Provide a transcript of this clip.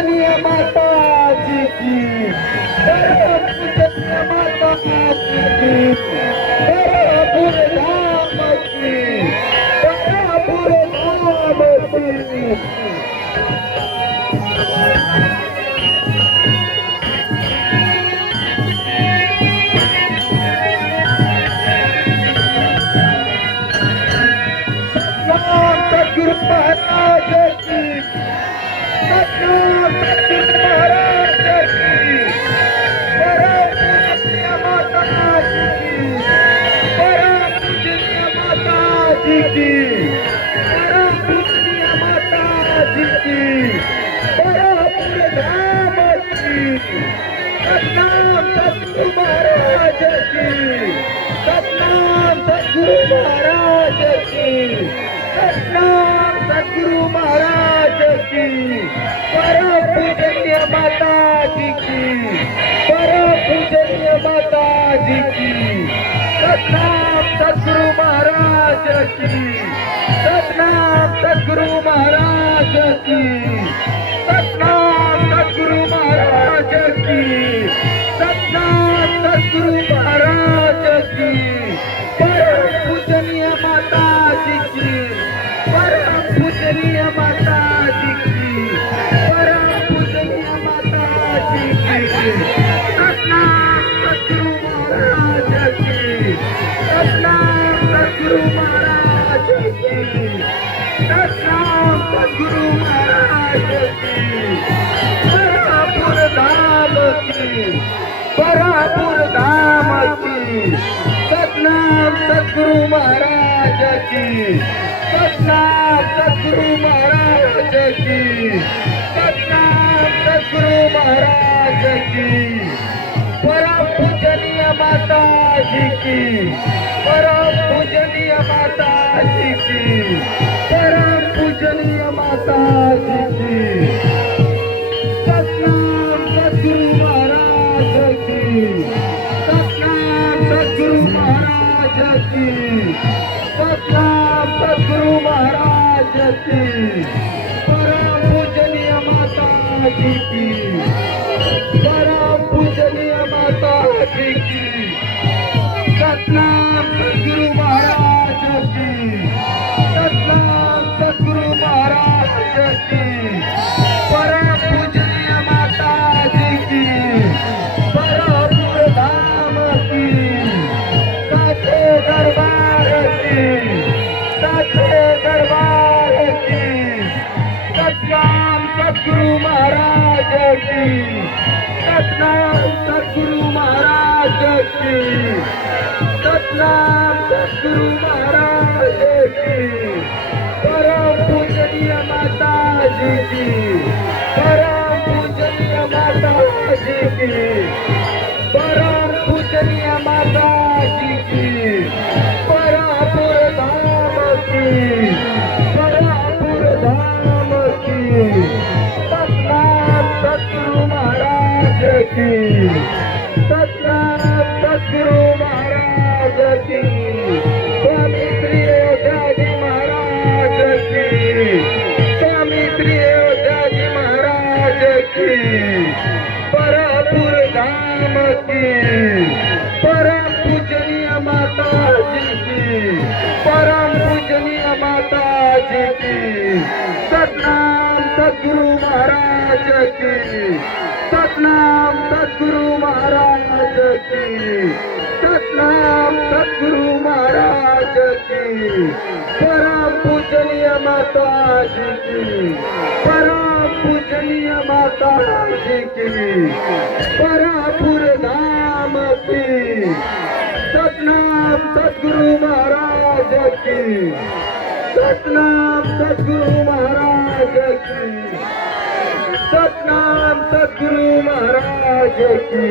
पूजनीय माता जी की, परम पूजनीय माता जी की, परमपुर धाम की, परमपुर धाम की। सतनाम सद्गुरु महाराज की, सतनाम सद्गुरु महाराज की, परम पूजनीय माता जी की, परम पूजनीय माता जी की, परम पूजनीय माता जी की, परमपुर धाम की। सतनाम सद्गुरु महाराज की, सतनाम सद्गुरु महाराज की, सतनाम सद्गुरु महाराज की, परम पूजनीय माता जी की, परम पूजनीय माता जी की, सतनाम सद्गुरु महाराज की, सतनाम सद्गुरु महाराज की, सतनाम सद्गुरु महाराज की, सतनाम सद्गुरु महाराज की, परम पूजनीय माता जी की, परम पूजनीय माता जी की, परम पूजनीय माता जी की, सतनाम सद्गुरु महाराज की, सतनाम सद्गुरु महाराज की, सतनाम सद्गुरु महाराज की, परमपुर धाम की, परमपुर धाम की। सतनाम सद्गुरु महाराज की, सतनाम सद्गुरु महाराज की, सतनाम सद्गुरु महाराज की, परम पूजनीय माता जी की, परम पूजनीय माता जी की, परम पूजनीय माता जी की। सतनाम सद्गुरु महाराज की, सतनाम सद्गुरु महाराज की, सतनाम सद्गुरु महाराज की, परम पूजनीय माता जी की, परम पूजनीय माता जी की, सतनाम सद्गुरु महाराज की, सतनाम सद्गुरु महाराज की, परम पूजनीय माता जी की, परमपुर धाम की, साचे दरबार की, साचे दरबार की। सतनाम सद्गुरु महाराज की, सतनाम सद्गुरु महाराज की, सतनाम सद्गुरु महाराज की, परम पूजनीय माता जी की, परम पूजनीय माता जी की, परम पूजनीय माता जी की, परमपुर धाम की, परमपुर धाम की। सतनाम सद्गुरु महाराज की, सतनाम सद्गुरु महाराज की, स्वामी श्री योगी महाराज की, स्वामी श्री योगी महाराज की, परमपुर धाम की, परम पूजनीय माता जी की, परम पूजनीय माता जी की। सतनाम सद्गुरु महाराज की, सतनाम सद्गुरु महाराज की, सतनाम सद्गुरु महाराज की, परम पूजनीय माता जी की, परम पूजनीय माता जी की, परमपुर धाम की। सतनाम सद्गुरु महाराज की, सतनाम सद्गुरु महाराज की, सतनाम सद्गुरु महाराज की।